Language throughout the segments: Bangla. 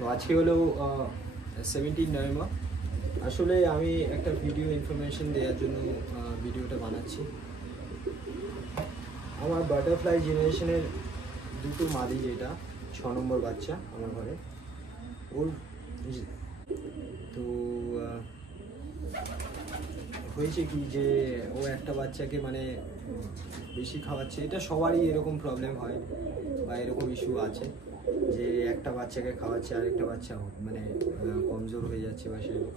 তো আজকে হলো 17 নভেম্বর। আসলে আমি একটা ভিডিও ইনফরমেশন দেওয়ার জন্য ভিডিওটা বানাচ্ছি। আমার বাটারফ্লাই জেনারেশনের দুটো মাদি, যেটা 6 নম্বর বাচ্চা আমার ঘরে, ওর তো হয়েছে কি যে ও একটা বাচ্চাকে মানে বেশি খাওয়াচ্ছে। এটা সবারই এরকম প্রবলেম হয় বা এরকম ইস্যু আছে যে একটা বাচ্চাকে খাওয়াচ্ছে আর একটা বাচ্চা মানে কমজোর হয়ে যাচ্ছে বা সেরকম।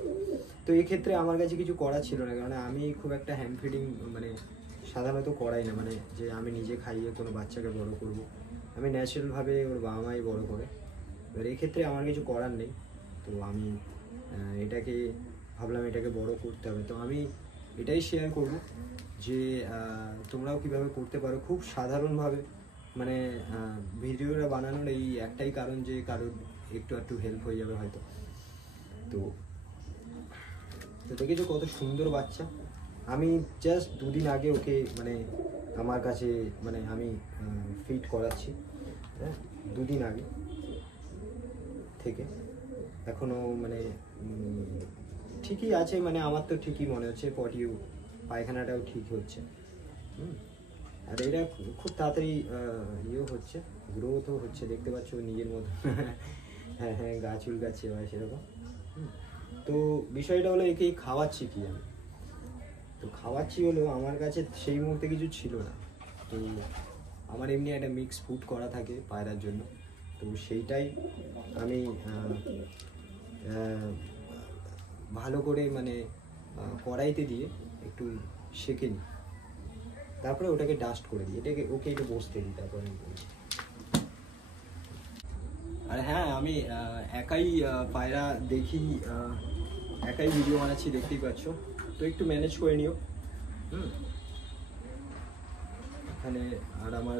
তো এক্ষেত্রে আমার কাছে কিছু করা ছিল না, কারণ আমি খুব একটা হ্যান্ড ফিডিং মানে সাধারণত করাই না, মানে যে আমি নিজে খাইয়ে কোনো বাচ্চাকে বড় করব। আমি ন্যাচারালভাবে ওর বাবা মাই বড় করে। এবার এক্ষেত্রে আমার কিছু করার নেই। তো আমি এটাকে ভাবলাম এটাকে বড় করতে হবে। তো আমি এটাই শেয়ার করব যে তোমরাও কীভাবে করতে পারো খুব সাধারণভাবে। মানে ভিডিওটা বানানোর এই একটাই কারণ যে কারোর একটু হেল্প হয়ে যাবে হয়তো। তো দেখেছো কত সুন্দর বাচ্চা। আমি জাস্ট 2 দিন আগে ওকে মানে আমার কাছে মানে আমি ফিট করাচ্ছি, হ্যাঁ 2 দিন আগে থেকে এখনও মানে ঠিকই আছে। মানে আমার তো ঠিকই মনে হচ্ছে, পটিও পায়খানাটাও ঠিক হচ্ছে। আর এরা খুব তাড়াতাড়ি ইয়েও হচ্ছে, গ্রোথও হচ্ছে, দেখতে পাচ্ছ নিজের মতো। হ্যাঁ হ্যাঁ, গা চুলকাচ্ছে বা সেরকম। তো বিষয়টা হলো একেই খাওয়াচ্ছি কি আমি, তো খাওয়াচ্ছি হলো আমার কাছে সেই মুহূর্তে কিছু ছিল না। তো আমার এমনি একটা মিক্স ফুড করা থাকে পায়রার জন্য, তো সেইটাই আমি ভালো করে মানে কড়াইতে দিয়ে একটু সেঁকে নিই, তারপরে ওটাকে ডাস্ট করে দিই, ওকে একটু বসতে দিই, তারপরে আমি করি। আর হ্যাঁ, আমি একাই পায়রা দেখি, একাই ভিডিও বানাচ্ছি, দেখতেই পাচ্ছ। তো একটু ম্যানেজ করে নিও। এখানে আর আমার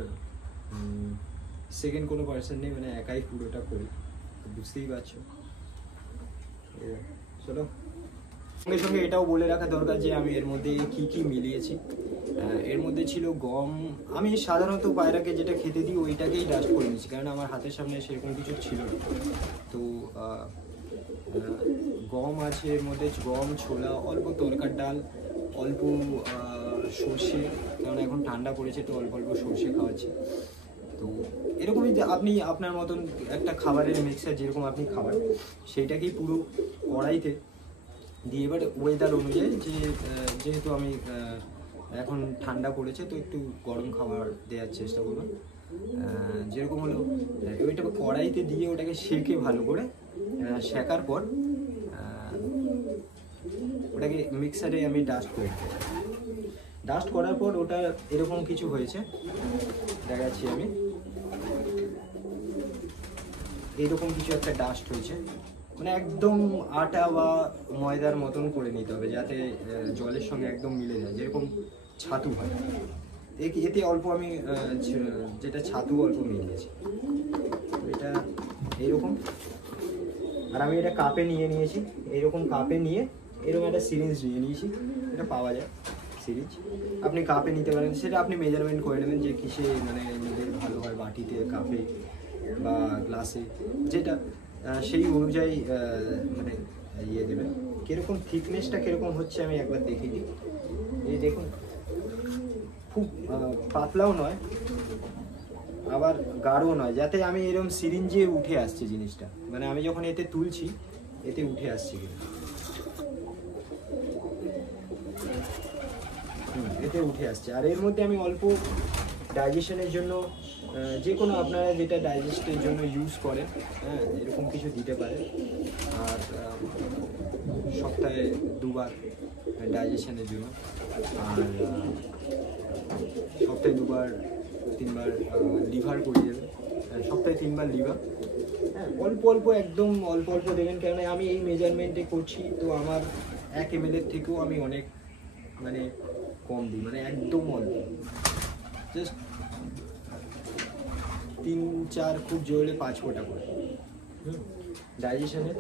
সেকেন্ড কোনো পার্সন নেই, মানে একাই পুরোটা করি, বুঝতেই পারছো। চলো, সঙ্গে সঙ্গে এটাও বলে রাখা দরকার যে আমি এর মধ্যে কি কি মিলিয়েছি। এর মধ্যে ছিল গম। আমি সাধারণত পায়রাকে যেটা খেতে দিই ওইটাকেই ডাস্ট করে নিয়েছি, কারণ আমার হাতের সামনে সেরকম কিছু ছিল না। তো গম আছে এর মধ্যে, গম, ছোলা, অল্প তরকার ডাল, অল্প সর্ষে, কারণ এখন ঠান্ডা পড়েছে তো অল্প অল্প সর্ষে খাওয়াচ্ছি। তো এরকমই যে আপনি আপনার মতন একটা খাবারের মিক্সার যেরকম আপনি খাবার, সেইটাকেই পুরো কড়াইতে দিয়ে এবার ওয়েদার অনুযায়ী যেহেতু আমি এখন ঠান্ডা পড়েছে তো একটু গরম খাবার দেওয়ার চেষ্টা করবেন। যেরকম হলো ওইটা কড়াইতে দিয়ে ওটাকে সেঁকে ভালো করে সেঁকার পর ওটাকে মিক্সারে আমি ডাস্ট করে দিই। ডাস্ট করার পর ওটা এরকম কিছু হয়েছে, দেখাচ্ছি আমি। এইরকম কিছু একটা ডাস্ট হয়েছে, মানে একদম আটা বা ময়দার মতন করে নিতে হবে, যাতে জলের সঙ্গে একদম মিলে যায়, যেরকম ছাতু হয়। এতে অল্প আমি যেটা ছাতু অল্প মিলিয়েছি, এটা এইরকম। আর আমি এটা কাপে নিয়ে নিয়েছি, এইরকম কাপে নিয়ে এরকম একটা সিরিঞ্জ নিয়ে নিয়েছি, এটা পাওয়া যায় সিরিঞ্জ, আপনি কাপে নিতে পারেন। সেটা আপনি মেজারমেন্ট করে নেবেন যে কিসে মানে নিলে ভালো হয়, বাটিতে, কাপে বা গ্লাসে, যেটা সেই অনুযায়ী মানে ইয়ে দেবেন। কীরকম থিকনেসটা কীরকম হচ্ছে আমি একবার দেখিয়ে দিই। এই দেখুন, খুব পাতলাও নয় আবার গাঢ়ও নয়, যাতে আমি এরকম সিরিঞ্জে উঠে আসছে জিনিসটা, মানে আমি যখন এতে তুলছি এতে উঠে আসছে কিন্তু, এতে উঠে আসছে। আর এর মধ্যে আমি অল্প ডাইজেশনের জন্য যে কোনো আপনারা যেটা ডাইজেস্টের জন্য ইউজ করেন, হ্যাঁ এরকম কিছু দিতে পারেন। আর সপ্তাহে 2 বার ডাইজেশনের জন্য, আর সপ্তাহে 2 বার 3 বার লিভার করে দেবেন, সপ্তাহে 3 বার লিভার। হ্যাঁ অল্প অল্প, একদম অল্প অল্প দেবেন, কেননা আমি এই মেজারমেন্টে করছি। তো আমার 1 ml থেকেও আমি অনেক মানে কম দিই, মানে একদম অল্প, জাস্ট 3-4, খুব জোরে 5 ফোঁটা করে ডাইজেশনের।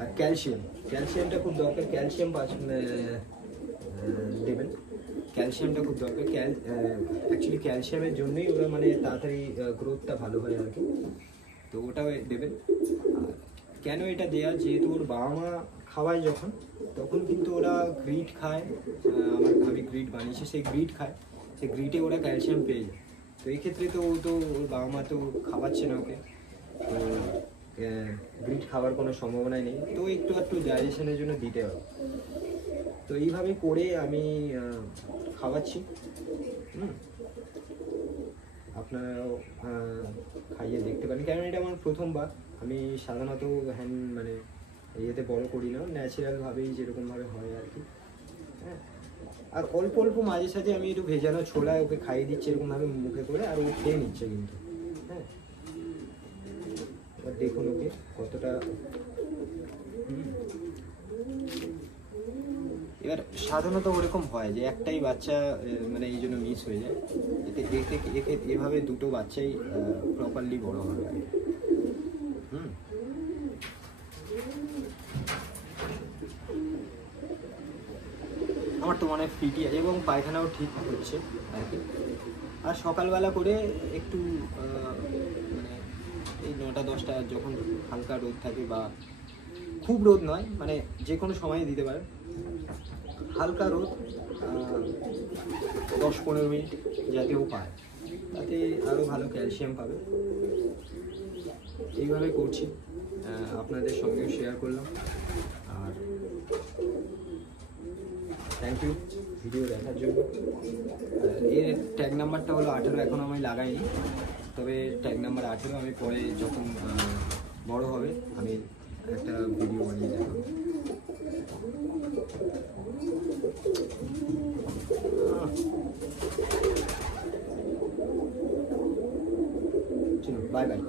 আর ক্যালসিয়ামটা খুব দরকার, ক্যালসিয়াম দেবেন, ক্যালসিয়ামটা খুব দরকার। অ্যাকচুয়ালি ক্যালসিয়ামের জন্যই ওরা মানে তাড়াতাড়ি গ্রোথটা ভালো হয় আর কি, তো ওটাও দেবেন। কেন এটা দেয়া, যেহেতু ওর বাবা মা খাওয়ায় যখন, তখন কিন্তু ওরা গ্রিট খায়, আমি গ্রিট বানিয়েছি, সেই গ্রিট খায়, সেই গ্রিটে ওরা ক্যালসিয়াম পেয়ে যায়। তো এই ক্ষেত্রে তো ও তো ওর বাবা মা তো খাওয়াচ্ছে না ওকে, তো গ্রিট খাওয়ার কোনো সম্ভাবনাই নেই, তো একটু একটু ডাইজেশনের জন্য দিতে হবে। তো এইভাবে করে আমি খাওয়াচ্ছি। আপনারাও খাইয়ে দেখতে পারেন, কারণ এটা আমার প্রথমবার। আমি সাধারণত মানে ইয়েতে বড় করি না, ন্যাচারালভাবেই যেরকমভাবে হয় আর কি। হ্যাঁ, আর অল্প অল্প মাঝে সাঝে আমি একটু ভেজানো ছোলায় ওকে খাইয়ে দিচ্ছি এরকমভাবে মুখে করে, আর ও খেয়ে নিচ্ছে কিন্তু। হ্যাঁ, এবার দেখুন ওকে কতটা। এবার সাধারণত ওরকম হয় যে একটাই বাচ্চা মানে এই জন্য মিস হয়ে যায়, এভাবে দুটো বাচ্চাই প্রপারলি বড় হবে আর কি। আমার তো মনে হয় ফিটি আছে এবং পায়খানাও ঠিক হচ্ছে আর কি। আর সকালবেলা করে একটু মানে এই 9টা 10টা যখন হালকা রোদ থাকে, বা খুব রোদ নয়, মানে যে কোনো সময় দিতে পারে, হালকা রোদ 10-15 মিনিট যাতে ও পায়, তাতে আরও ভালো ক্যালসিয়াম পাবে। এইভাবে করছি, আপনাদের সঙ্গেও শেয়ার করলাম। আর থ্যাংক ইউ ভিডিও দেখার জন্য। এর ট্যাগ নাম্বারটা হলো 18, এখন আমি লাগাইনি, তবে ট্যাগ নাম্বার 18 আমি পরে যখন বড় হবে আমি একটা ভিডিও বানিয়ে দেখাবো। চলো, বাই বাই।